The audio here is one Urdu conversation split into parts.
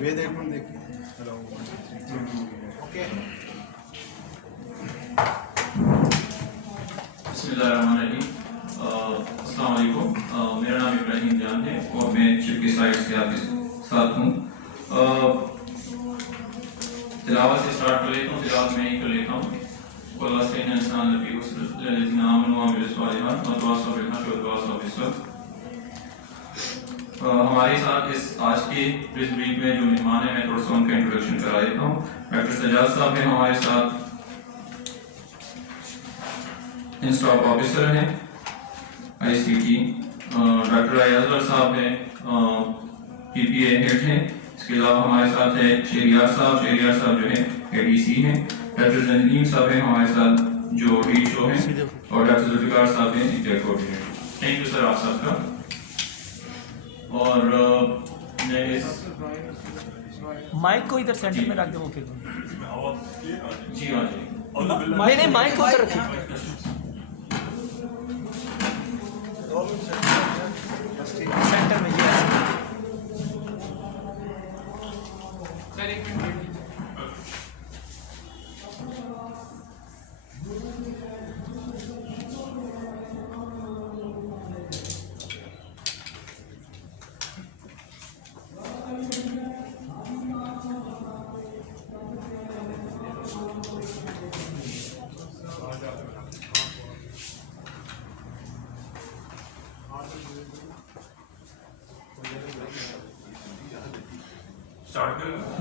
بسم اللہ الرحمن الرحیم. السلام علیکم. میرا نام ابراہیم جان ہے اور میں چپ کی سائٹ سے آپ کے ساتھ ہوں. تلاوت سے اسٹارٹ کر لیتا ہوں. تلاوت میں ہی کر لیتا ہوں. اللہ سے انسان نبی الذین آمنوا وعملوا الصالحات وتواصوا بالحق وتواصوا بالصبر. ہمارے ساتھ اس آج کے پریس بریف میں جو مہمان ہیں میں تھوڑا سا ان کا انٹروڈکشن کرا دیتا ہوں. ڈاکٹر سجاد صاحب ہیں ہمارے ساتھ, اسٹاف آفیسر ہیں آئی سی ٹی. ڈاکٹر ایاز صاحب ہیں پی پی اے ہیڈ ہیں. اس کے علاوہ ہمارے ساتھ ہے شہریار صاحب جو ہیں اے ڈی سی ہیں. ڈاکٹر زندین صاحب ہیں ہمارے ساتھ جو ڈی شو ہیں, اور ڈاکٹر ذوالفقار صاحب ہیں executive coordinator. Thank you sir آپ سب کا. اور میں اس مائک کو ادھر سینٹر میں رکھ دیں. اوکے جی ہاں جی نہیں مائک کو ادھر رکھیں سینٹر میں.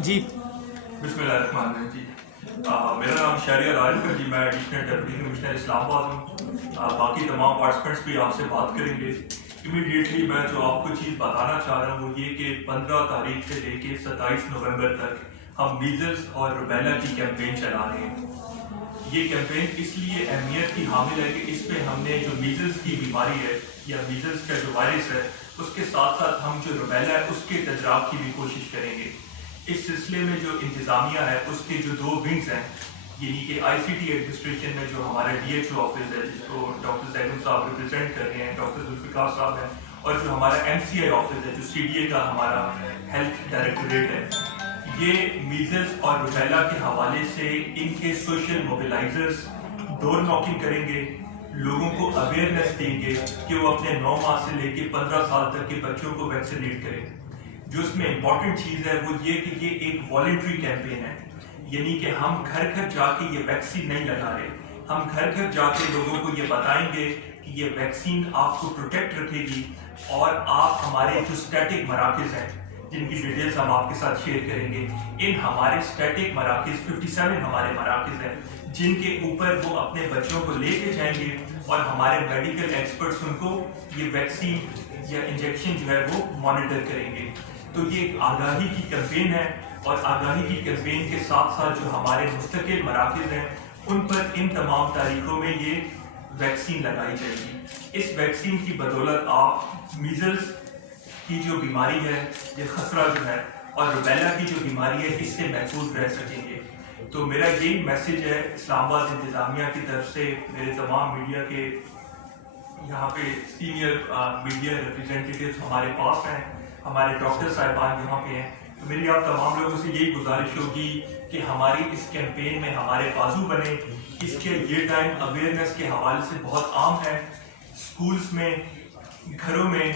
جی بسم اللہ الرحمن الرحیم. جی میرا نام شہریار عارف ہے. جی میں ایڈیشنل ڈپٹی کمشنر اسلام آباد ہوں. باقی تمام پارٹیسپینٹس بھی آپ سے بات کریں گے. امیڈیٹلی میں جو آپ کو چیز بتانا چاہ رہا ہوں وہ یہ کہ 15 تاریخ سے لے کے 27 نومبر تک ہم میزلس اور روبیلا کی کیمپین چلا رہے ہیں. یہ کیمپین اس لیے اہمیت کی حامل ہے کہ اس پہ ہم نے جو میزلس کی بیماری ہے یا میزلس کا جو وائرس ہے اس کے ساتھ ساتھ ہم جو روبیلا ہے اس کے تجربات کی بھی کوشش کریں گے. اس سلسلے میں جو انتظامیہ ہے اس کے جو 2 ونگز ہیں, یعنی کہ آئی سی ٹی ایڈمنسٹریشن میں جو ہمارا ڈی ایچ او آفس ہے جس کو ڈاکٹر زیدن صاحب ریپرزینٹ کر رہے ہیں, ڈاکٹر ذوالفقار صاحب ہیں, اور جو ہمارا ایم سی آئی آفس ہے جو سی ڈی اے کا ہمارا ہیلتھ ڈائریکٹوریٹ ہے, یہ میزلس اور روبیلا کے حوالے سے ان کے سوشل موبیلائزرز ڈور ناکنگ کریں گے, لوگوں کو اویئرنیس دیں گے کہ وہ اپنے 9 ماہ سے لے کے 15 سال تک کے بچوں کو ویکسینیٹ کریں. جو اس میں امپورٹنٹ چیز ہے وہ یہ کہ یہ ایک والنٹری کیمپین ہے, یعنی کہ ہم گھر گھر جا کے یہ ویکسین نہیں لگا رہے. ہم گھر گھر جا کے لوگوں کو یہ بتائیں گے کہ یہ ویکسین آپ کو پروٹیکٹ رکھے گی, اور آپ ہمارے جو اسٹیٹک مراکز ہیں جن کی ڈیٹیلز ہم آپ کے ساتھ شیئر کریں گے, ان ہمارے اسٹیٹک مراکز 57 ہمارے مراکز ہیں جن کے اوپر وہ اپنے بچوں کو لے کے جائیں گے, اور ہمارے میڈیکل ایکسپرٹس ان کو یہ ویکسین یا انجیکشن جو ہے وہ مانیٹر کریں گے. تو یہ ایک آگاہی کی کیمپین ہے, اور آگاہی کی کیمپین کے ساتھ ساتھ جو ہمارے مستقل مراکز ہیں ان پر ان تمام تاریخوں میں یہ ویکسین لگائی جائے گی. اس ویکسین کی بدولت آپ میزلس کی جو بیماری ہے یہ خسرہ جو ہے اور روبیلا کی جو بیماری ہے اس سے محفوظ رہ سکیں گے. تو میرا یہی میسج ہے اسلام آباد انتظامیہ کی طرف سے, میرے تمام میڈیا کے یہاں پہ سینئر میڈیا ریپرزینٹیٹیوز ہمارے پاس ہیں, ہمارے ڈاکٹر صاحبان یہاں پہ ہیں. تو میری آپ تمام لوگوں سے یہی گزارش ہوگی کہ ہماری اس کیمپین میں ہمارے بازو بنے. اس کے یہ ٹائم اویئرنیس کے حوالے سے بہت عام ہے, اسکولس میں, گھروں میں,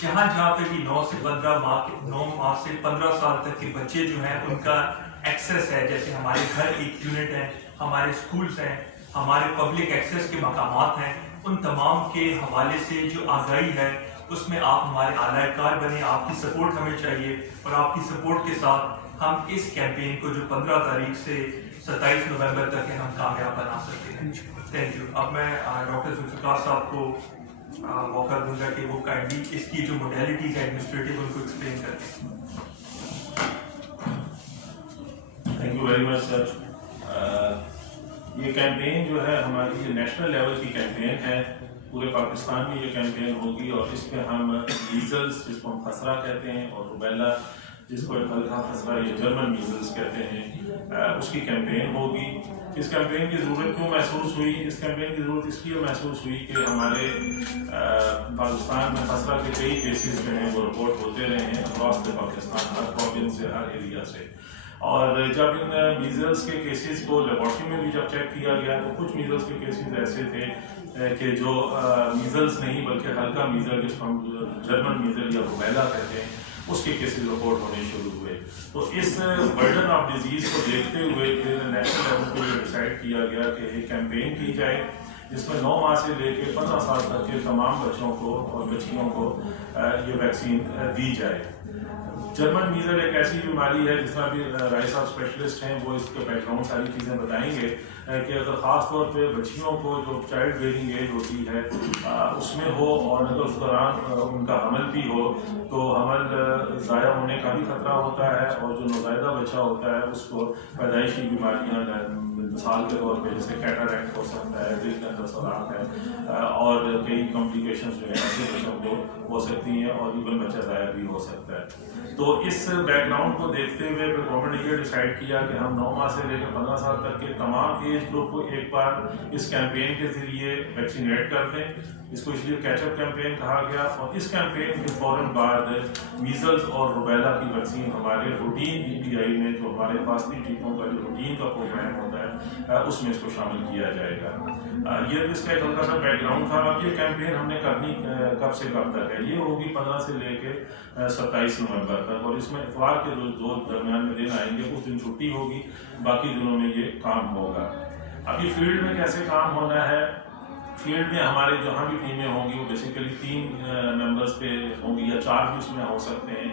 جہاں جہاں پہ بھی 9 ماہ سے 15 سال تک کے بچے جو ہیں ان کا ایکسیس ہے, جیسے ہمارے گھر ایک یونٹ ہے, ہمارے اسکولس ہیں, ہمارے پبلک ایکسیس کے مقامات ہیں, ان تمام کے حوالے سے جو آگاہی ہے اس میں آپ ہمارے اعلی کار بنیں. آپ کی سپورٹ ہمیں چاہیے, اور آپ کی سپورٹ کے ساتھ ہم اس کیمپین کو جو 15 تاریخ سے 27 نومبر تک ہے ہم کامیاب بنا سکتے ہیں. Thank you. اب میں ڈاکٹر ذوالفقار صاحب کو موقع دوں گا کہ وہ کائنڈلی اس کی جو موڈیلٹیز ہے ایڈمنسٹریٹو ان کو ایکسپلین کریں. تھینک یو ویری مچ سر. یہ کیمپین جو ہے ہماری نیشنل لیول کی کیمپین ہے, پورے پاکستان میں یہ کیمپین ہوگی, اور اس میں ہم میزلس جس کو ہم خسرہ کہتے ہیں اور روبیلا جس کو ہلکا خسرہ یا جرمن میزلس کہتے ہیں اس کی کیمپین ہوگی. اس کیمپین کی ضرورت کیوں محسوس ہوئی؟ اس کیمپین کی ضرورت اس لیے محسوس ہوئی کہ ہمارے پاکستان میں خسرہ کے کئی کیسز جو ہیں وہ رپورٹ ہوتے رہے ہیں across the Pakistan, Hare province سے ہر ایریا سے. اور جب ان میزلس کے کیسز کو لیبارٹری میں بھی جب چیک کیا گیا تو کچھ میزلس کے کیسز ایسے تھے کہ جو میزلس نہیں بلکہ ہلکا میزل جس کو ہم جرمن میزل یا روبیلا کہتے ہیں اس کے کیسز رپورٹ ہونے شروع ہوئے. تو اس برڈن آف ڈیزیز کو دیکھتے ہوئے نیشنل لیول پہ یہ ڈیسائڈ کیا گیا کہ ایک کیمپین کی جائے جس میں 9 ماہ سے لے کے 15 سال تک کے تمام بچوں کو اور بچیوں کو یہ ویکسین دی جائے. جرمن میزل ایک ایسی بیماری ہے جس طرح بھی رائے صاحب اسپیشلسٹ ہیں وہ اس کے بیک گراؤنڈ ساری چیزیں بتائیں گے کہ اگر خاص طور پہ بچیوں کو جو چائلڈ بیئرنگ ایج ہوتی ہے اس میں ہو اور اگر اس دوران ان کا حمل بھی ہو تو حمل ضائع ہونے کا بھی خطرہ ہوتا ہے اور جو نوزائیدہ بچہ ہوتا ہے اس کو پیدائشی بیماریاں مثال کے طور پہ جیسے کیٹاریکٹ ہو سکتا ہے, دل کے اندر سوراخ ہے اور کئی کمپلیکیشنز جو ہیں ایسے بچوں کو ہو سکتی ہیں اور ایون بچہ ضائع بھی ہو سکتا ہے. تو اس بیک گراؤنڈ کو دیکھتے ہوئے پھر گورنمنٹ نے یہ ڈیسائیڈ کیا کہ ہم 9 ماہ سے لے کر 15 سال تک کے تمام ایج گروپ کو ایک بار اس کیمپین کے ذریعے ویکسینیٹ کر دیں. اس کو اس لیے کیچ اپ کیمپین کہا گیا اور اس کیمپین کے فوراً بعد میزلز اور روبیلا کی ویکسین ہمارے روٹین EPI میں جو ہمارے فاصلی ٹیکوں کا جو روٹین کا پروگرام ہوتا ہے اس میں اس کو شامل کیا جائے گا. یہ اس کا ایک ہلکا سا بیک گراؤنڈ تھا. اب یہ کیمپین ہم نے کرنی کب سے کب تک ہے, یہ ہوگی 15 سے لے کے 27 نومبر تک اور اس میں اتوار کے دو درمیان میں دن آئیں گے, اس دن چھٹی ہوگی, باقی دنوں میں یہ کام ہوگا. اب یہ فیلڈ میں کیسے کام ہونا ہے, فیلڈ میں ہمارے جہاں بھی ٹیمیں ہوں گی وہ بیسیکلی 3 ممبرس پہ ہوں گی یا 4 بھی اس میں ہو سکتے ہیں.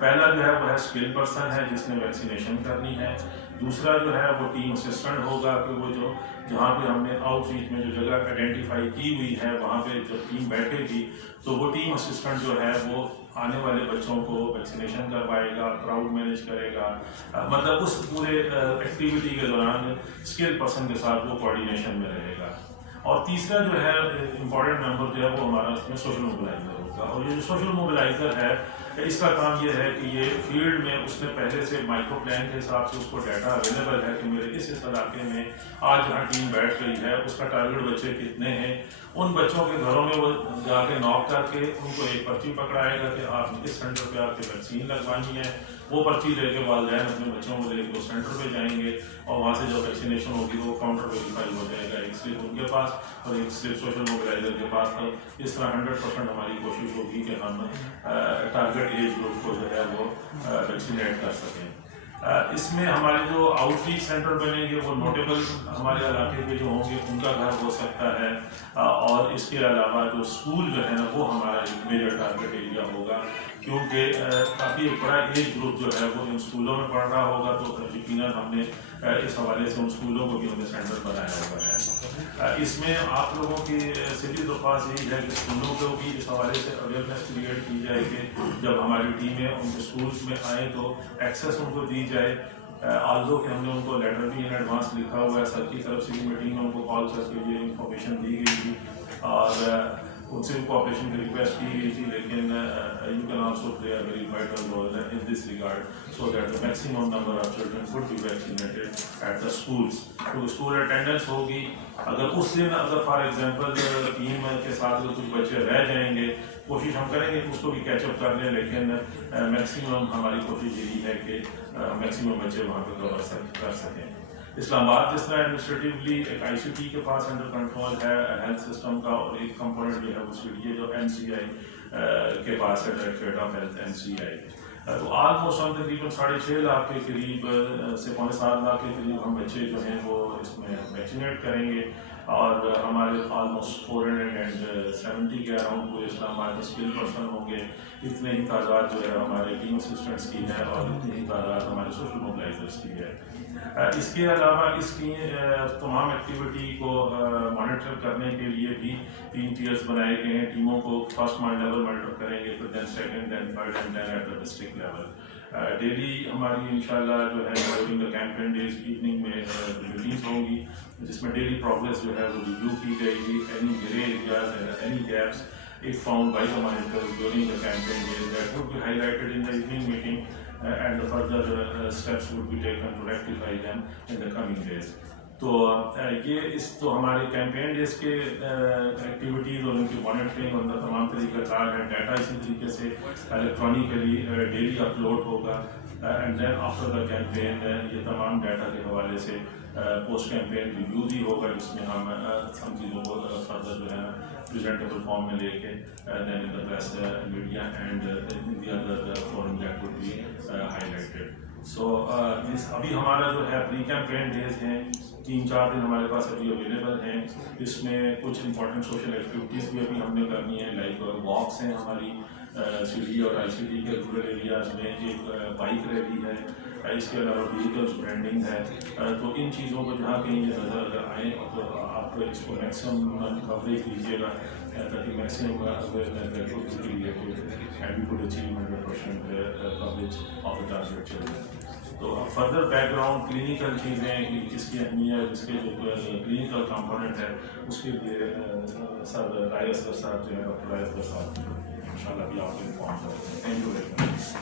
پہلا جو ہے وہ ہے اسکل پرسن ہے جس نے ویکسینیشن کرنی ہے. دوسرا جو ہے وہ ٹیم اسسٹنٹ ہوگا کہ وہ جو جہاں پہ ہم نے آؤٹ ریچ میں جو جگہ آئیڈینٹیفائی کی ہوئی ہے وہاں پہ جب ٹیم بیٹھے گی تو وہ ٹیم اسسٹنٹ جو ہے وہ آنے والے بچوں کو ویکسینیشن کروائے گا, کراؤڈ مینیج کرے گا, مطلب اس پورے ایکٹیویٹی کے دوران اسکل پرسن کے ساتھ وہ کوآرڈینیشن میں رہے گا. اور تیسرا جو ہے امپورٹنٹ ممبر جو ہے وہ ہمارا اس میں سوشل موبلائزر ہوگا. اور یہ جو سوشل موبلائزر ہے اس کا کام یہ ہے کہ یہ فیلڈ میں اس نے پہلے سے مائکرو پلان کے حساب سے اس کو ڈیٹا اویلیبل ہے کہ میرے اس علاقے میں آج جہاں ٹیم بیٹھ گئی ہے اس کا ٹارگیٹ بچے کتنے ہیں. ان بچوں کے گھروں میں وہ جا کے ناک کر کے ان کو ایک پرچی پکڑائے گا کہ آپ اس سینٹر پہ آ کے ویکسین لگوانی ہے. وہ پرچی لے کے والدین اپنے بچوں کو لے کے اس سینٹر پہ جائیں گے اور وہاں سے جب ویکسینیشن ہوگی تو وہ کاؤنٹر ویریفائی ہو جائے گا. ایک سلپ ان کے پاس اور ایک سلپ سوشل موبلائزر کے پاس. تو اس طرح 100% ہماری کوشش ہوگی کہ ہم ٹارگیٹ ایج گروپ کو جو ہے وہ ویکسینیٹ کر سکیں. اس میں ہمارے جو آؤٹ ریچ سینٹر بنیں گے وہ نوٹیبل ہمارے علاقے کے جو ہوں گے ان کا گھر ہو سکتا ہے. اور اس کے علاوہ جو اسکول جو ہے نا وہ ہمارا ایک میجر ٹارگیٹ ایریا ہوگا کیونکہ کافی ایک بڑا ایج گروپ جو ہے وہ ان اسکولوں میں پڑھ رہا ہوگا. تو یقیناً ہم نے اس حوالے سے ان اسکولوں کو بھی ہم نے سینٹر بنایا ہوا ہے. اس میں آپ لوگوں کی سیدھی درخواست یہی ہے کہ اسکولوں کو بھی اس حوالے سے اویئرنیس کریٹ کی جائے کہ جب ہماری ٹیمیں ان کے اسکولس میں آئیں تو ایکسیس ان کو دی جائے. آلدو کہ ہم نے ان کو لیٹر بھی ان ایڈوانس لکھا ہوا ہے, سر کی طرف سے بھی میٹنگ میں ان کو کال کر کے یہ انفارمیشن دی گئی تھی اور ان سے کوآپریشن کی ریکویسٹ کی گئی تھی. لیکن you can also play a very vital role in this regard so that the maximum number of children could be vaccinated at the schools. تو اسکول اٹینڈنس ہوگی. اگر اس دن اگر فار ایگزامپل ٹیم کے ساتھ اگر کچھ بچے رہ جائیں گے کوشش ہم کریں گے کہ اس کو بھی کیچ اپ کر لیں, لیکن میکسیمم ہماری کوشش یہی ہے کہ میکسیمم بچے وہاں پہ کور کر سکیں. اسلام آباد جس طرح ایڈمنسٹریٹیولی ایک ICT کے پاس انڈر کنٹرول ہے ہیلتھ سسٹم کا اور ایک کمپوننٹ جو ہے وہ CDA جو NCI کے پاس ہے, ڈائریکٹریٹ آف ہیلتھ NCI. تو آلموسٹ ہم تقریباً 6.5 لاکھ کے قریب سے 7.25 لاکھ کے قریب ہم بچے جو ہیں وہ اس میں ویکسینیٹ کریں گے. اور ہمارے آلموسٹ 470 کے اراؤنڈ پورے اسلام آباد میں اسکل پرسن ہوں گے. اتنے ہی تعداد جو ہے ہمارے ٹیم اسسٹنٹس کی ہے اور اتنی ہی تعداد ہمارے سوشل موبلائزرس کی ہے. اس کے علاوہ اس کی تمام ایکٹیویٹی کو مانیٹر کرنے کے لیے بھی 3 ٹیئرس بنائے گئے ہیں. ٹیموں کو فرسٹ لیول مانیٹر کریں گے, پھر then second, then third and then at the district level. Daily ہماری انشاءاللہ جو ہے during the campaign days evening میں میٹنگس ہوں گی جس میں ڈیلی پروگریس جو ہے وہ ریویو کی جائے گی. Any grey areas any gaps if found by the monitors during the campaign days that would be highlighted in the evening meeting and the further steps would be taken to rectify them in the coming days. تو یہ تو ہمارے کیمپین ڈیز کے ایکٹیویٹیز اور ان کی مانیٹرنگ اور تمام طریقہ کار ہے. ڈیٹا اسی طریقے سے الیکٹرانکلی ڈیلی اپلوڈ ہوگا. And then after the campaign یہ تمام ڈیٹا کے حوالے سے پوسٹ کیمپین ریویو بھی ہوگا, جس میں ہم چیزوں کو فردر جو ہے پریزنٹیبل فارم میں لے کے then in the press media and in the other forum that would be highlighted. So ابھی ہمارا جو ہے پری کیمپین ڈیز ہیں 3-4 دن ہمارے پاس ابھی اویلیبل ہیں. اس میں کچھ امپورٹنٹ سوشل ایکٹیویٹیز بھی ابھی ہم نے کرنی ہے, لائک واکس ہیں ہماری سی ڈی اور آئی سی ڈی کے رورل ایریاز میں, ایک بائک ریلی ہے, اس کے علاوہ ویکلس برانڈنگ ہے. تو ان چیزوں کو جہاں کہیں یہ نظر اگر آئیں تو آپ اس کو میکسیمم کوریج دیجیے گا تاکہ maximum awareness related and we could achieve 100% coverage of the target children. تو فردر بیک گراؤنڈ کلینکل چیزیں اس کی اہمیت, اس کے جو کلینکل کمپوننٹ ہے اس کے لیے سر رائے اصغر صاحب جو ہے ڈاکٹر رائے اصغر صاحب ان شاء اللہ بھی آپ کو انفارم کرتے ہیں. Thank you very much.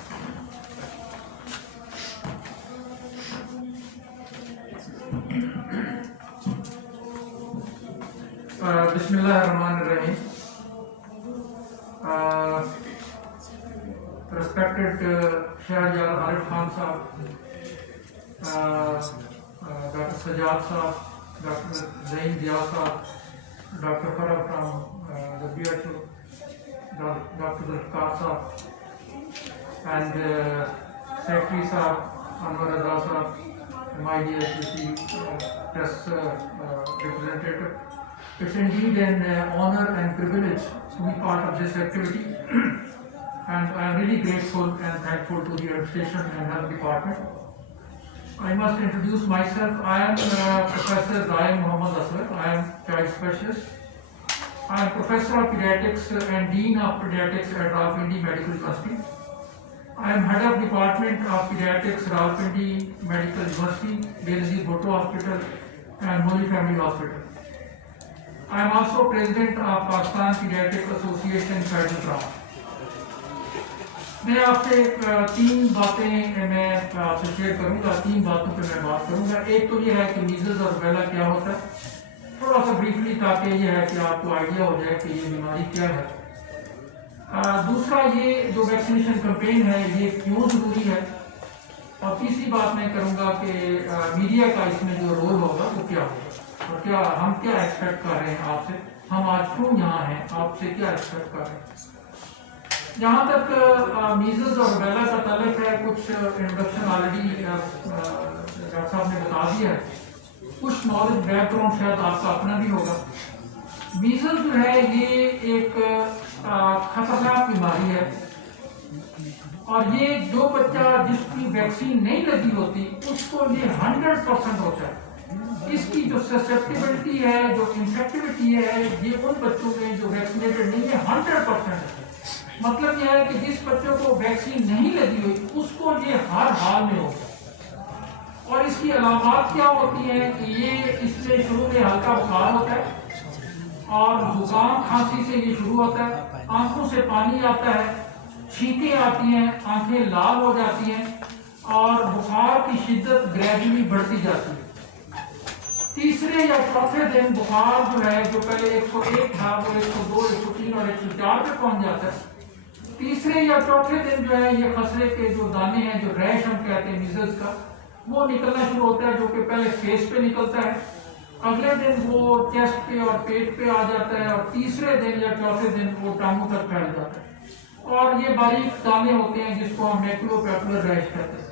بسم اللہ الرحمن الرحیم. ریسپیکٹڈ شہریار عارف خان صاحب, ڈاکٹر سجاد صاحب, doctor Zain Zia sahib, doctor Farah from WHO, doctor Zulfiqar sahib, and secretary صاحب انور رضا صاحب, MIDHC press representative. It's indeed an honor and privilege to be part of this activity, and I am really grateful and thankful to the Administration and Health Department. I must introduce myself. I am Professor Zaim Muhammad Asghar. I am child specialist. I am Professor of Pediatrics and Dean of Pediatrics at Rawalpindi Medical University. I am Head of Department of Pediatrics, Rawalpindi Medical University, Benazir Bhutto Hospital and Holy Family Hospital. I am also President of Pakistan Pediatric Association, Federal Branch. میں آپ سے 3 باتیں میں آپ سے شیئر کروں گا, 3 باتوں پہ میں بات کروں گا. ایک تو یہ ہے کہ میزلز اور روبیلا کیا ہوتا ہے, تھوڑا سا بریفلی, تاکہ یہ ہے کہ آپ کو آئیڈیا ہو جائے کہ یہ بیماری کیا ہے. دوسرا یہ جو ویکسینیشن کمپین ہے یہ کیوں ضروری ہے, اور تیسری بات میں کروں گا کہ میڈیا کا اس میں جو رول ہوگا وہ کیا ہوگا, اور کیا ہم کیا ایکسپیکٹ کر رہے ہیں آپ سے, ہم آج کیوں یہاں ہیں, آپ سے کیا ایکسپیکٹ کر رہے ہیں. جہاں تک میزلز اور روبیلا کا تعلق ہے, کچھ انٹروڈکشن آلریڈی ڈاکٹر صاحب نے بتا دیا ہے, کچھ نالج بیک گراؤنڈ شاید آپ کا اپنا بھی ہوگا. میزلز جو ہے یہ ایک خطرناک بیماری ہے, اور یہ جو بچہ جس کی ویکسین نہیں لگی ہوتی اس کو یہ 100% ہوتا ہے. اس کی جو سسپٹیبلٹی ہے, جو انفیکٹیوٹی ہے, یہ ان بچوں میں جو ویکسینیٹڈ نہیں ہے 100% ہے. مطلب یہ ہے کہ جس بچوں کو ویکسین نہیں لگی ہوئی اس کو یہ ہر حال میں ہوگا. اور اس کی علامات کیا ہوتی ہیں کہ یہ اس میں شروع میں ہلکا بخار ہوتا ہے, اور زکام کھانسی سے یہ شروع ہوتا ہے, آنکھوں سے پانی آتا ہے, چھینکیں آتی ہیں, آنکھیں لال ہو جاتی ہیں, اور بخار کی شدت گریجولی بڑھتی جاتی ہے. تیسرے یا چوتھے دن بخار جو ہے, جو پہلے 101 تھا وہ 102, 103 اور 104 پہ پہنچ جاتا ہے. تیسرے یا چوتھے دن جو ہے یہ خسرے کے جو دانے ہیں, جو ریش ہم کہتے ہیں میزلز کا, وہ نکلنا شروع ہوتا ہے, جو کہ پہلے فیس پہ نکلتا ہے, اگلے دن وہ چیسٹ پہ اور پیٹ پہ آ جاتا ہے, اور تیسرے دن یا چوتھے دن وہ ٹانگوں تک پھیل جاتا ہے, اور یہ باریک دانے ہوتے ہیں جس کو ہم میکولوپیپولر ریش کہتے ہیں.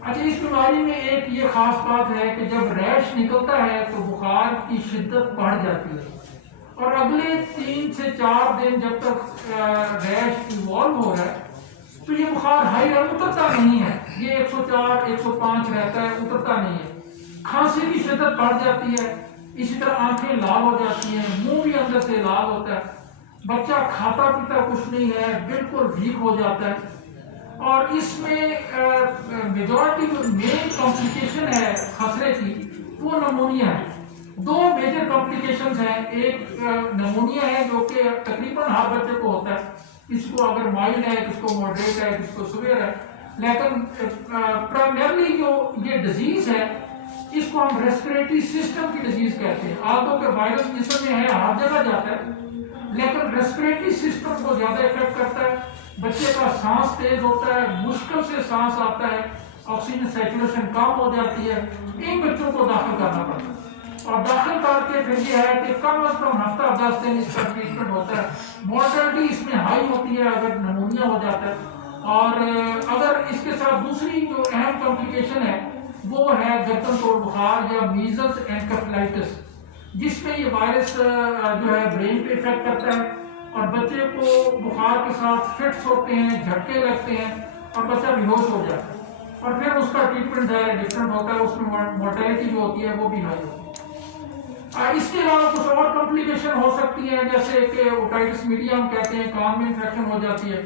اچھا, اس بیماری میں ایک یہ خاص بات ہے کہ جب ریش نکلتا ہے تو بخار کی شدت بڑھ جاتی ہے, اور اگلے 3 سے 4 دن جب تک ریش ایوالو ہو رہا ہے تو یہ بخار ہائی لیول اترتا نہیں ہے, یہ 104 105 رہتا ہے, اترتا نہیں ہے. کھانسی کی شدت بڑھ جاتی ہے, اسی طرح آنکھیں لال ہو جاتی ہیں, منہ بھی اندر سے لال ہوتا ہے, بچہ کھاتا پیتا کچھ نہیں ہے, بالکل ویک ہو جاتا ہے. اور اس میں میجورٹی جو مین کمپلیکیشن ہے خسرے کی وہ نمونیا ہے. 2 میجر کمپلیکیشنز ہیں, ایک نمونیا ہے جو کہ تقریباً ہر بچے کو ہوتا ہے, کسی کو اگر مائلڈ ہے, کسی کو ماڈریٹ ہے, کسی کو سویئر ہے, لیکن پرائمرلی جو یہ ڈیزیز ہے اس کو ہم ریسپریٹری سسٹم کی ڈیزیز کہتے ہیں. آدھوں کے وائرس جسم میں ہے ہر جگہ جاتا ہے لیکن ریسپریٹری سسٹم کو زیادہ افیکٹ کرتا ہے. بچے کا سانس تیز ہوتا ہے, مشکل سے سانس آتا ہے, آکسیجن سیچوریشن کم ہو جاتی ہے. ان بچوں کو داخل کرنا پڑتا ہے اور داخل کر کے پھر یہ ہے کہ کم از کم ہفتہ 10 دن اس کا ٹریٹمنٹ ہوتا ہے. مورٹلٹی اس میں ہائی ہوتی ہے اگر نمونیا ہو جاتا ہے. اور اگر اس کے ساتھ دوسری جو اہم کمپلیکیشن ہے وہ ہے گردن توڑ بخار یا میزلز انکیفلائٹس, جس میں یہ وائرس جو ہے برین پہ افیکٹ کرتا ہے اور بچے کو بخار کے ساتھ فٹس ہوتے ہیں, جھٹکے لگتے ہیں اور بچہ بے ہوش ہو جاتا ہے. اور پھر اس کا ٹریٹمنٹ ڈفرینٹ ہوتا ہے, اس میں مورٹیلٹی جو ہوتی ہے وہ بھی ہائی ہوتی ہے. اس کے علاوہ کچھ اور کمپلیکیشن ہو سکتی ہیں جیسے کہ اوٹائٹس میڈیا ہم کہتے ہیں, کان میں انفیکشن ہو جاتی ہے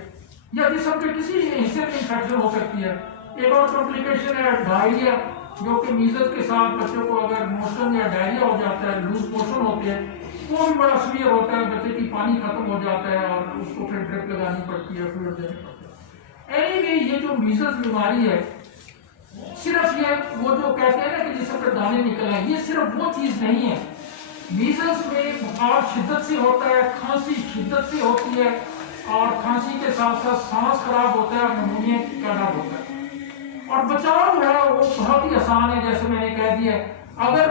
یا جسم کے کسی حصے میں انفیکشن ہو سکتی ہے. ایک اور کمپلیکیشن ہے ڈائریا, جو کہ میزلز کے ساتھ بچوں کو اگر موشن یا ڈائریا ہو جاتا ہے, لوز موشن ہوتے ہیں, وہ بھی بڑا سیویئر ہوتا ہے. بچے کی پانی ختم ہو جاتا ہے اور اس کو پھر ڈرپ لگانی پڑتی ہے, فلوئڈ دینے پڑتے ہیں. اینی یہ جو میزلز بیماری ہے صرف یہ وہ جو کہتے ہیں نا کہ جسم پہ دانے نکل آئیں, یہ صرف وہ چیز نہیں ہے. میزلز میں بخار شدت سے ہوتا ہے, کھانسی شدت سے ہوتی ہے اور کھانسی کے ساتھ ساتھ سانس خراب ہوتا ہے اور نمونیا کا ڈر ہوتا ہے. اور بچاؤ جو ہے وہ بہت ہی آسان ہے, جیسے میں نے کہہ دیا ہے. اگر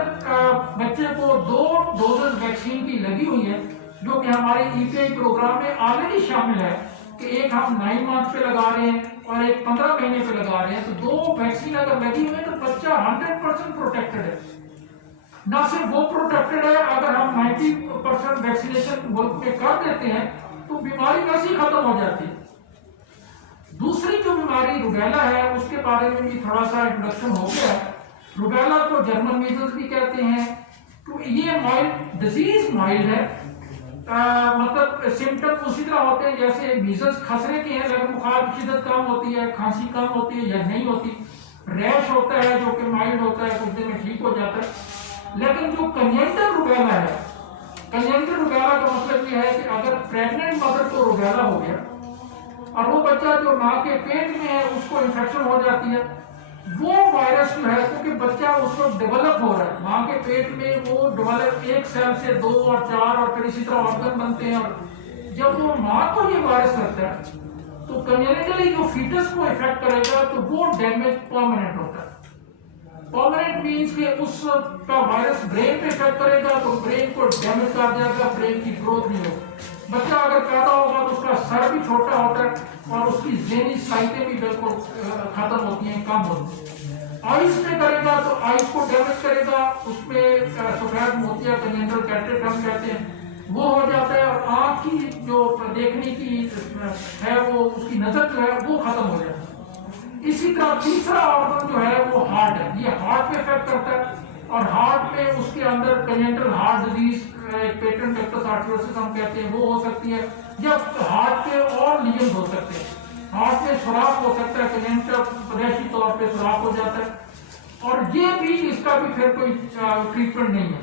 بچے کو 2 ڈوزز ویکسین کی لگی ہوئی ہے جو کہ ہمارے EPI پروگرام میں آلریڈی شامل ہے کہ ایک ہم 9 منتھ پہ لگا رہے ہیں اور ایک 15 مہینے پہ لگا رہے ہیں, تو 2 ویکسین اگر لگی ہوئی ہے تو بچہ 100% پروٹیکٹڈ ہے. نہ صرف وہ پروٹیکٹڈ ہے, اگر ہم 90% ویکسینیشن ملک میں کر دیتے ہیں تو بیماری ویسے ہی ختم ہو جاتی ہے. دوسری جو بیماری روبیلا ہے اس کے بارے میں بھی تھوڑا سا انٹروڈکشن ہو گیا ہے. روبیلا کو جرمن میزلز بھی کہتے ہیں. تو یہ مائلڈ ڈیزیز مائلڈ ہے, مطلب سمٹم اسی طرح ہوتے ہیں جیسے میزلز خسرے کے ہیں, لیکن بخار کی شدت کم ہوتی ہے, کھانسی کم ہوتی ہے یا نہیں ہوتی. ریش ہوتا ہے جو کہ مائلڈ ہوتا ہے, کچھ دن میں ٹھیک ہو جاتا ہے. لیکن جو کنجنٹل روبیلا ہے, کنجنٹل روبیلا کا مطلب یہ ہے کہ اگر پریگننٹ مدر کو روبیلا ہو گیا اور وہ بچہ جو ماں کے پیٹ میں ہے اس کو انفیکشن ہو جاتی ہے, وہ وائرس جو ہے کیونکہ بچہ اس وقت ڈیولپ ہو رہا ہے ماں کے پیٹ میں, وہ ڈیولپ 1 سیل سے 2 اور 4 اور پھر اسی طرح آرگن بنتے ہیں, اور جب وہ ماں کو یہ وائرس لگتا ہے تو کنجنٹلی جو فیٹس کو افیکٹ کرے گا تو وہ ڈیمیج پرماننٹ ہوتا ہے. پرماننٹ مینس کہ اس کا وائرس برین پہ افیکٹ کرے گا تو برین کو ڈیمیج کر دے گا, برین کی گروتھ نہیں ہوگی. بچہ اگر پیدا ہوگا تو اس کا سر بھی چھوٹا ہوتا ہے اور اس کی ذہنی صلاحیتیں بھی بالکل ختم ہوتی ہیں, کم ہوتی ہیں. آئس میں کرے گا تو آئس کو ڈیمیج کرے گا, اس میں سفید موتیا کنجنٹل کیٹریکٹ ہم کہتے ہیں وہ ہو جاتا ہے, اور آنکھ کی جو دیکھنے کی ہے وہ اس کی نظر جو ہے وہ ختم ہو جاتی ہے. اسی طرح تیسرا آرگن جو ہے وہ ہارٹ ہے, یہ ہارٹ پہ افیکٹ کرتا ہے اور ہارٹ میں اس کے اندر کنجنٹل ہارٹ ڈیزیز, پیٹنٹ ڈکٹس آرٹریوسس ہم کہتے ہیں وہ ہو سکتی ہے, یا ہارٹ کے اور لیجنز ہو سکتے ہیں. ہارٹ میں سوراخ ہو سکتا ہے, کنجنٹل پریشی طور پہ سوراخ ہو جاتا ہے, اور یہ بھی اس کا بھی پھر کوئی ٹریٹمنٹ نہیں ہے.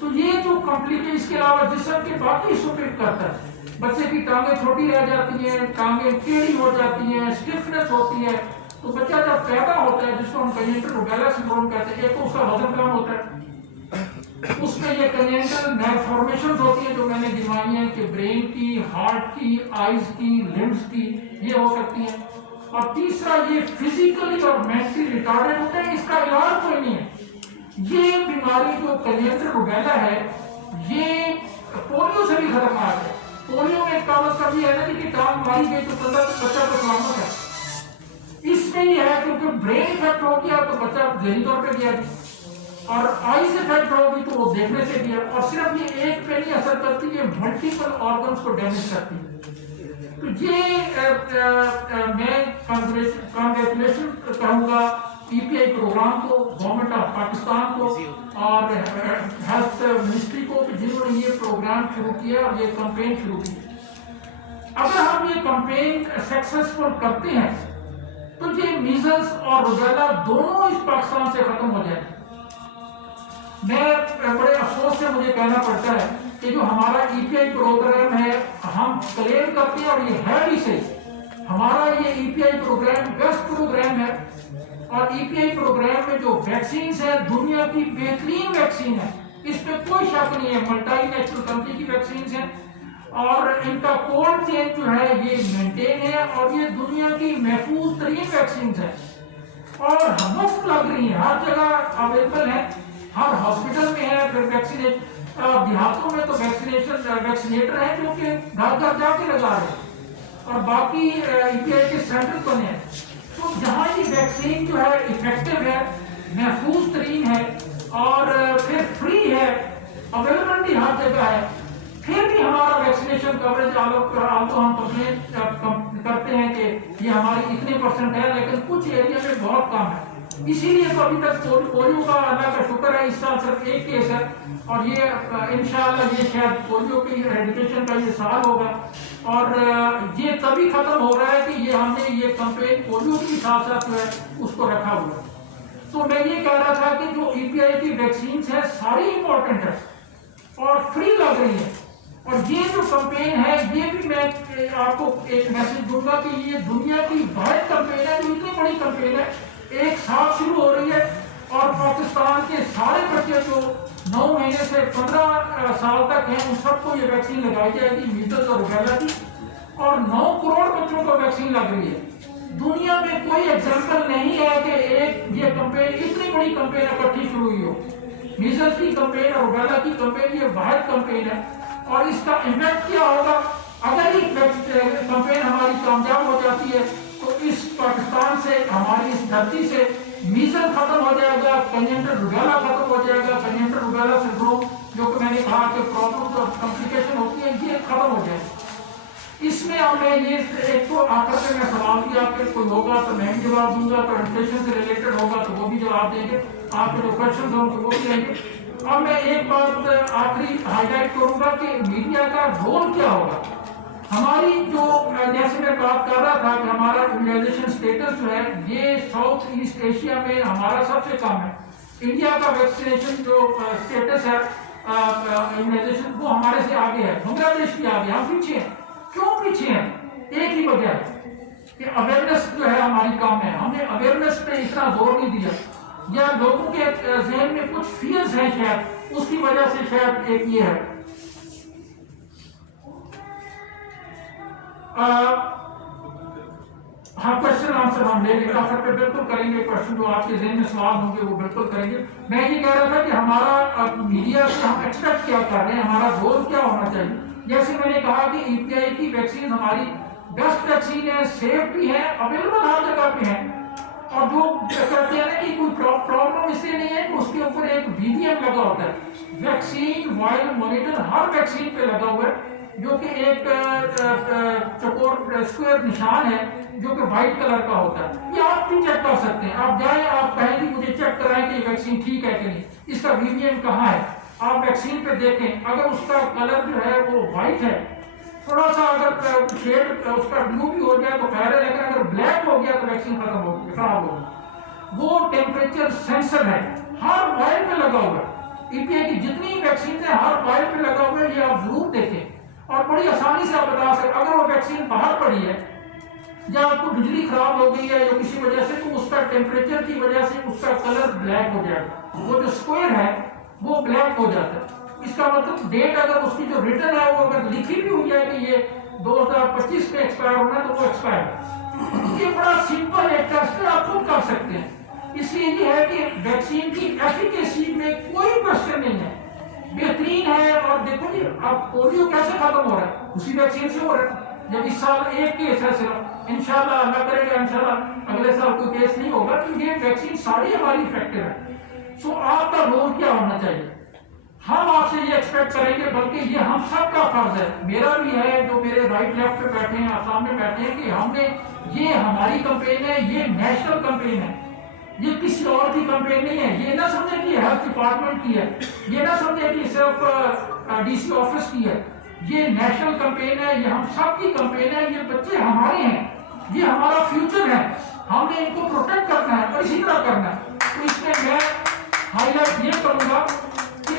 تو یہ جو کمپلیٹ, اس کے علاوہ جسم کے باقی حصوں پہ کرتا ہے. بچے کی ٹانگیں چھوٹی رہ جاتی ہیں, ٹانگیں ٹیڑھی ہو جاتی ہیں, اسٹفنس ہوتی ہے. تو بچہ جب پیدا ہوتا ہے جس کو ہم کنجنٹل روبیلا سنڈروم کہتے ہیں, ایک تو اس کا وزن کم ہوتا ہے, اس میں یہ کنجنٹل نرو فارمیشنز ہوتی ہیں جو میں نے گنوائی ہیں کہ برین کی, ہارٹ کی, آئز کی, لمبس کی, یہ ہو سکتی ہیں. اور تیسرا یہ فزیکلی اور مینٹلی ریٹارڈڈ ہوتے ہیں, اس کا علاج کوئی نہیں ہے. یہ بیماری جو کنجنٹل روبیلا ہے یہ پولیو سے بھی خطرناک ہے. پولیو میں کہاوت کبھی ہے نا کہ ٹانگ ماری گئی تو بچہ تو سلامت ہے. اس میں یہ ہے کیونکہ برین افیکٹ ہو گیا تو بچہ ذہنی طور پہ گیا, اور آئیز افیکٹ ہوگی تو وہ دیکھنے سے گیا, اور صرف یہ ایک پہ نہیں اثر کرتی, یہ ملٹیپل آرگنس کو ڈیمیج کرتی ہے. تو یہ میں کانگریچولیشن کہوں گا EPI پروگرام کو, گورنمنٹ آف پاکستان کو اور ہیلتھ منسٹری کو کہ جنہوں نے یہ پروگرام شروع کیا اور یہ کمپین شروع کی. اگر ہم یہ کمپین سکسیسفل کرتے ہیں تو یہ میزلز اور روبیلا دونوں اس پاکستان سے ختم ہو جائیں. میں بڑے افسوس سے مجھے کہنا پڑتا ہے کہ جو ہمارا EPI پروگرام ہے ہم کلیم کرتے ہیں, اور یہ ہے بھی صحیح, ہمارا یہ EPI پروگرام بیسٹ پروگرام ہے, اور EPI پروگرام میں جو ویکسینز ہیں دنیا کی بہترین ویکسین ہے، اس پہ کوئی شک نہیں ہے، ملٹی نیشنل کمپنی کی ویکسینز ہیں اور ان کا کولڈ چین جو ہے یہ مینٹین ہے اور یہ دنیا کی محفوظ ترین ویکسینز ہیں اور مفت لگ رہی ہیں، ہر جگہ اویلیبل ہے، ہر ہاسپٹل میں ہے، پھر ویکسینیٹ دیہاتوں میں تو ویکسینیٹر ہیں جو کہ گھر گھر جا کے لگا رہے ہیں اور باقی EPI کے سینٹر بنے ہیں۔ تو جہاں یہ ویکسین جو ہے افیکٹو ہے، محفوظ ترین ہے اور پھر فری ہے، اویلیبلٹی ہر جگہ ہے، پھر بھی ہمارا ویکسینیشن کوریج آلتو ہم کمپلین کرتے ہیں کہ یہ ہماری اتنے پرسنٹ ہے لیکن کچھ ایریا میں بہت کم ہے۔ اسی لیے تو ابھی تک پولیو کا اللہ کا شکر ہے اس سال صرف ایک کیس ہے اور یہ انشاءاللہ یہ شاید پولیو کی ایریڈیکیشن کا یہ سال ہوگا اور یہ تبھی ختم ہو رہا ہے کہ یہ ہم نے یہ کمپین پولیو کی ساتھ ساتھ جو ہے اس کو رکھا ہوا ہے۔ تو میں یہ کہہ رہا تھا کہ جو EPI کی ویکسینز ہیں ساری امپورٹنٹ ہے اور فری لگ رہی ہے اور یہ جو کمپین ہے یہ بھی میں آپ کو ایک میسج دوں گا کہ یہ دنیا کی واحد کمپین ہے جو اتنی بڑی کمپین ہے، ایک ساتھ شروع ہو رہی ہے اور پاکستان کے سارے بچے جو 9 مہینے سے 15 سال تک ہیں ان سب کو یہ ویکسین لگائی جائے گی میزلز اور روبیلا کی اور 9 کروڑ بچوں کو ویکسین لگ رہی ہے۔ دنیا میں کوئی ایگزامپل نہیں ہے کہ ایک یہ کمپین اتنی بڑی کمپین اکٹھی شروع ہوئی ہو، میزلز کی کمپین اور روبیلا کی کمپین یہ واحد کمپین ہے اور اس کا امپیکٹ کیا ہوگا اگر یہ کمپین ہماری کامیاب ہو جاتی ہے تو اس پاکستان سے ہماری اس دھرتی سے میزل ختم ہو جائے گا، کنجنٹل روبیلا ختم ہو جائے گا، کنجنٹل روبیلا سنڈروم جو کہ میں نے کہا کہ پرابلمز اور کمپلیکیشن ہوتی ہیں یہ ختم ہو جائے گا۔ اس میں ہمیں یہ ایک تو آخر پہ میں سوال کیا کہ کوئی ہوگا تو میں بھی جواب دوں گا، تو انفلیشن سے ریلیٹڈ ہوگا تو وہ بھی جواب دیں گے، آپ کے جو کوشچنز ہوں گے وہ بھی دیں گے۔ اب میں ایک بات آخری ہائی لائٹ کروں گا کہ میڈیا کا رول کیا ہوگا۔ ہماری جو جیسے میں بات کر رہا تھا کہ ہمارا امیونائزیشن اسٹیٹس جو ہے یہ ساؤتھ ایسٹ ایشیا میں ہمارا سب سے کم ہے۔ انڈیا کا ویکسینیشن جو اسٹیٹس ہے امیونائزیشن وہ ہمارے سے آگے ہے، بنگلہ دیش بھی آگے، ہم پیچھے ہیں۔ کیوں پیچھے ہیں؟ ایک ہی وجہ ہے کہ اویئرنیس جو ہے ہماری کم ہے، ہم نے اویئرنیس پہ اتنا زور نہیں دیا یا لوگوں کے ذہن میں کچھ فیئرز ہیں شاید، اس کی وجہ سے شاید ایک یہ ہے۔ ہاں کوشچن آنسر ہم لے لیں، آخر پہ بالکل کریں گے، کوشچن جو آپ کے ذہن میں سوال ہوں گے وہ بالکل کریں گے۔ میں یہ کہہ رہا تھا کہ ہمارا میڈیا سے ہم ایکسپیکٹ کیا کر رہے ہیں، ہمارا رول کیا ہونا چاہیے۔ جیسے میں نے کہا کہ EPI کی ویکسین ہماری بیسٹ ویکسین ہے، سیف بھی ہے، اویلیبل ہر جگہ پہ ہے اور جو کہتے ہیں نا کہ کوئی پرابلم اس لیے نہیں ہے کہ اس کے اوپر ایک VVM لگا ہوتا ہے، ویکسین وائرل مانیٹر ہر ویکسین پہ لگا ہوا ہے جو کہ ایک چکور اسکوائر نشان ہے جو کہ وائٹ کلر کا ہوتا ہے، یہ آپ بھی چیک کر سکتے ہیں، آپ جائیں آپ کہیں بھی مجھے چیک کرائیں کہ یہ ویکسین ٹھیک ہے کہ نہیں، اس کا VVM کہاں ہے، آپ ویکسین پہ دیکھیں، اگر اس کا کلر جو ہے وہ وائٹ ہے، تھوڑا سا اگر شیڈ اس کا بلو بھی ہو جائے تو خیر ہے، لیکن اگر بلیک ہو گیا تو ویکسین ختم ہو گئی، خراب ہو گئی۔ وہ ٹیمپریچر سینسر ہے، ہر وائر پہ لگا ہوا ہے، EPI کی جتنی ویکسین ہے ہر وائر پہ لگا ہوا ہے، یہ آپ ضرور دیکھیں اور بڑی آسانی سے آپ بتا سکتے اگر وہ ویکسین باہر پڑی ہے یا آپ کو بجلی خراب ہو گئی ہے یا کسی وجہ سے تو اس کا ٹیمپریچر کی وجہ سے اس کا کلر بلیک ہو جائے گا، وہ جو اسکوائر ہے وہ بلیک ہو جاتا ہے۔ اس کا مطلب ڈیٹ اگر اس کی جو ریٹن ہے وہ اگر لکھی بھی ہوئی ہے کہ یہ 2025 میں ایکسپائر ہونا ہے تو وہ ایکسپائر ہے۔ یہ بڑا سمپل ایک ٹیسٹ ہے، آپ خود کر سکتے ہیں۔ اس لیے یہ ہے کہ ویکسین کی ایفیکیسی میں کوئی کوشچن نہیں ہے، بہترین ہے۔ اور دیکھو جی اب پولیو کیسے ختم ہو رہا ہے، اسی ویکسین سے ہو رہا ہے۔ جب اس سال ایک کیس ہے صرف، انشاءاللہ اللہ کرے گا انشاءاللہ اگلے سال کوئی کیس نہیں ہوگا، تو یہ ویکسین ساری ہماری افیکٹو ہے۔ سو آپ کا رول کیا ہونا چاہیے، ہم آپ سے یہ ایکسپیکٹ کریں گے، بلکہ یہ ہم سب کا فرض ہے، میرا بھی ہے، جو میرے رائٹ لیفٹ پہ بیٹھے ہیں، سامنے بیٹھے ہیں، کہ ہم نے یہ ہماری کمپین ہے، یہ نیشنل کمپین ہے، یہ کسی اور کی کمپین نہیں ہے۔ یہ نہ سمجھے کہ ہیلتھ ڈپارٹمنٹ کی ہے، یہ نہ سمجھے کہ صرف DC آفس کی ہے، یہ نیشنل کمپین ہے، یہ ہم سب کی کمپین ہے۔ یہ بچے ہمارے ہیں، یہ ہمارا فیوچر ہے، ہم نے ان کو پروٹیکٹ کرنا ہے اور اسی طرح کرنا ہے۔ تو اس میں میں ہائی لائٹ یہ کروں گا کہ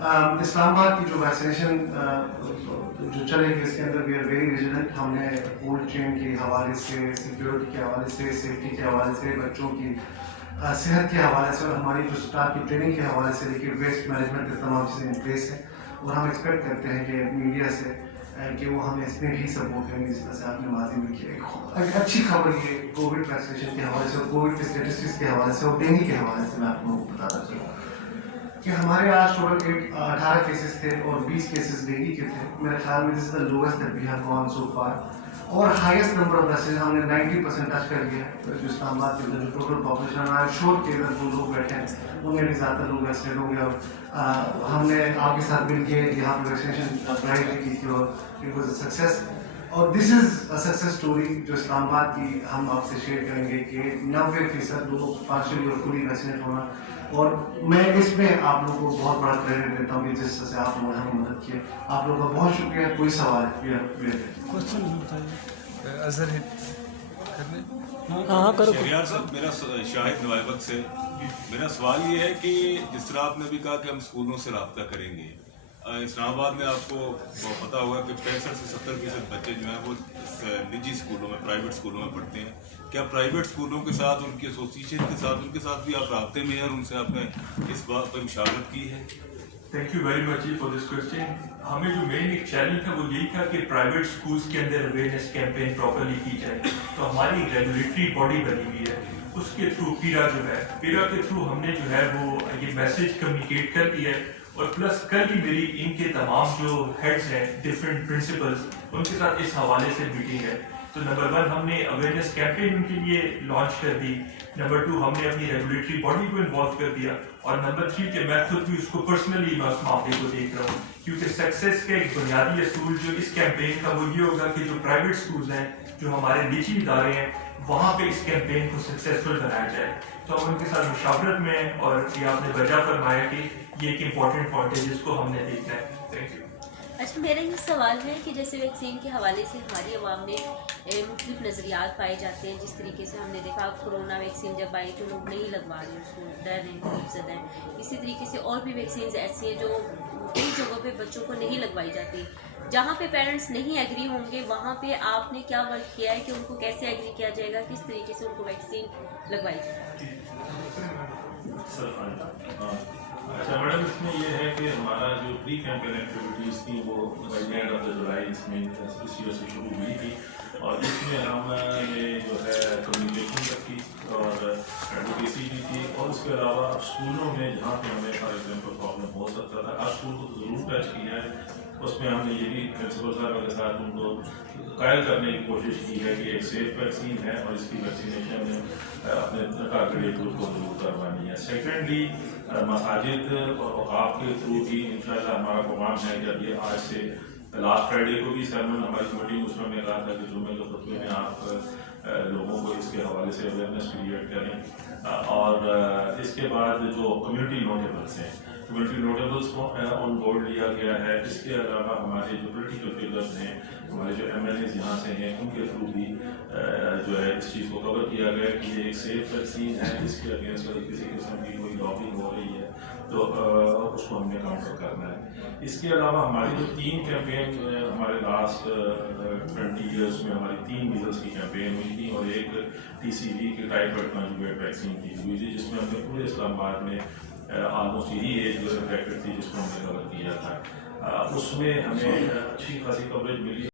اسلام آباد کی جو ویکسینیشن جو چلے گی اس کے اندر وی آر ویری ویجیلنٹ. ہم نے کولڈ چین کے حوالے سے, سیکیورٹی کے حوالے سے, سیفٹی کے حوالے سے, بچوں کی صحت کے حوالے سے اور ہماری جو اسٹاف کی ٹریننگ کے حوالے سے لیکن ویسٹ مینجمنٹ کے تمام چیزیں ان پلیس ہیں. اور ہم ایکسپیکٹ کرتے ہیں کہ میڈیا سے کہ وہ ہمیں اس میں بھی سپورٹ کریں گے جس طرح سے آپ نے ماضی میں کیا. ایک اچھی خبر یہ کووڈ ویکسینیشن کے حوالے سے اور کووڈ کے اسٹیٹسٹکس کے حوالے سے اور ڈینگی کے حوالے سے میں آپ کو بتانا چاہوں گا کہ ہمارے آج ٹوٹل 18 کیسز تھے اور 20 کیسز ڈینگی کے تھے. میرے خیال میں this is the lowest that we have gone so far. اور ہائیسٹ نمبر آف ویکسین ہم نے 90% ٹچ کر لیا ہے جو اسلام آباد کے اندر جو ٹوٹل پاپولیشن ہے. آئی ایم شیور کہ ادھر جو لوگ بیٹھے ہیں ان میں بھی زیادہ تر لوگ ویکسینیٹ ہوں گے. اور ہم نے آپ کے ساتھ مل کے یہاں پہ ویکسینیشن ڈرائیو بھی کی تھی اور اٹ واز اے سکسیس. اور دس از اے سکسیس اسٹوری جو اسلام آباد کی ہم آپ سے شیئر کریں گے کہ 90% لوگ پارشلی اور فلی ویکسینیٹ ہونا. اور میں اس میں آپ لوگوں کو بہت بڑا کریڈٹ دیتا ہوں کہ جس طرح سے آپ لوگوں نے ہمیں مدد کی. آپ لوگوں کا بہت شکریہ. کوئی سوال ہاں کرو. شہریار صاحب, میرا شاہد نوائبت سے میرا سوال یہ ہے کہ جس طرح آپ نے بھی کہا کہ ہم اسکولوں سے رابطہ کریں گے, اسلام آباد میں آپ کو پتہ ہوگا کہ 65 سے 70% بچے جو ہیں وہ نجی اسکولوں میں, پرائیویٹ اسکولوں میں پڑھتے ہیں. کیا پرائیویٹ اسکولوں کے ساتھ, ان کی ایسوسیشن کے ساتھ, ان کے ساتھ بھی آپ رابطے میں ہیں اور ان سے آپ نے اس بات پر مشاورت کی ہے؟ Thank you very much for this question. ہمیں جو مین ایک چیلنج تھا وہ یہی تھا کہ پرائیویٹ اسکولس کے اندر اویئرنیس کیمپین پراپرلی کی جائے. تو ہماری ریگولیٹری باڈی بنی ہوئی ہے, اس کے تھرو پیرا جو ہے, پیرا کے تھرو ہم نے جو ہے وہ یہ میسج کمیونیکیٹ کر دیا ہے. اور پلس کل بھی میری ان کے تمام جو ہیڈز ہیں ڈفرینٹ پرنسپلس, ان کے ساتھ اس حوالے سے میٹنگ ہے. تو نمبر 1 ہم نے اویئرنیس کیمپین ان کے لیے لانچ کر دی. نمبر 2 ہم نے اپنی ریگولیٹری باڈی کو انوالو کر دیا. اور نمبر 3 کہ میں خود بھی اس کو پرسنلی میں اس معاملے کو دیکھ رہا ہوں, کیونکہ سکسیس کا ایک بنیادی اصول جو اس کیمپین کا وہ یہ ہوگا کہ جو پرائیویٹ اسکولز ہیں, جو ہمارے نجی ادارے ہیں, وہاں پہ اس کیمپین کو سکسیسفل بنایا جائے. تو ہم ان کے ساتھ مشاورت میں ہیں اور یہ آپ نے وجہ فرمایا کہ یہ ایک امپورٹنٹ پوائنٹ ہے جس کو ہم نے دیکھنا ہے. Thank you. اچھا, میرا یہ سوال ہے کہ جیسے ویکسین کے حوالے سے ہماری عوام میں مختلف نظریات پائے جاتے ہیں. جس طریقے سے ہم نے دیکھا کرونا ویکسین جب آئی تو لوگ نہیں لگوا رہے, اس کو ڈر ہیں, خوف زدہ ہیں. اسی طریقے سے اور بھی ویکسینز ایسی ہیں جو کئی جگہوں پہ بچوں کو نہیں لگوائی جاتی. جہاں پہ پیرنٹس نہیں ایگری ہوں گے وہاں پہ آپ نے کیا ورک کیا ہے کہ ان کو کیسے ایگری کیا جائے گا, کس طریقے سے ان کو ویکسین لگوائی جائے؟ اچھا میڈم, اس میں یہ ہے کہ ہمارا جو پری کیمپین ایکٹیویٹیز تھیں وہ اینڈ آف دا جولائی اس میں اس ایئر سے شروع ہوئی تھی. اور اس میں ہم نے جو ہے کمیونیکیشن رکھی اور ایڈوکیسی بھی تھی. اور اس کے علاوہ اسکولوں میں جہاں پہ ہمیں فار ایگزامپل پرابلم ہو سکتا تھا, ہر اسکول کو ضرور ٹچ کیا ہے. اس میں ہم نے یہ بھی پرنسپل صاحب کے ساتھ ان کو قائل کرنے کی کوشش کی ہے کہ ایک سیف ویکسین ہے اور اس کی ویکسینیشن اپنے ٹارگیٹ ایج گروپ کو ضرور کروانی ہے. سیکنڈلی مساجد اور اوقاف کے تھرو بھی انشاءاللہ ہمارا پروگرام ہے. جب یہ آج سے لاسٹ فرائیڈے کو بھی سرمن ہماری کمیٹی اس میں کہا تھا کہ جمعے کے خطبے میں آپ لوگوں کو اس کے حوالے سے اویئرنیس کریٹ کریں. اور اس کے بعد جو کمیونٹی نوٹیبلس ہیں, کمیونٹی نوٹیبلس کو آن بورڈ لیا گیا ہے. اس کے علاوہ ہمارے جو پولیٹیکل فگرز ہیں, ہمارے جو ایم ایل ایز یہاں سے ہیں, ان کے تھرو بھی جو ہے اس چیز کو کور کیا گیا کہ یہ ایک سیف ویکسین ہے. اس کے اگینسٹ اگر کسی قسم کی کوئی لابنگ ہو رہی ہے تو اس کو ہم نے کاؤنٹر کرنا ہے. اس کے علاوہ ہماری جو 3 کیمپین ہمارے لاسٹ 20 ایئرس میں ہماری 3 میزلس کی کیمپین ہوئی تھی اور ایک ٹی سی وی کی ٹائیفائڈ کنجوگیٹ ویکسین کی ہوئی تھی, جس میں ہم نے پورے اسلام آباد میں آلموسٹ یہی ایج بریکٹ تھی جس کو ہم نے کور کیا تھا. اس میں ہمیں اچھی خاصی کوریج ملی.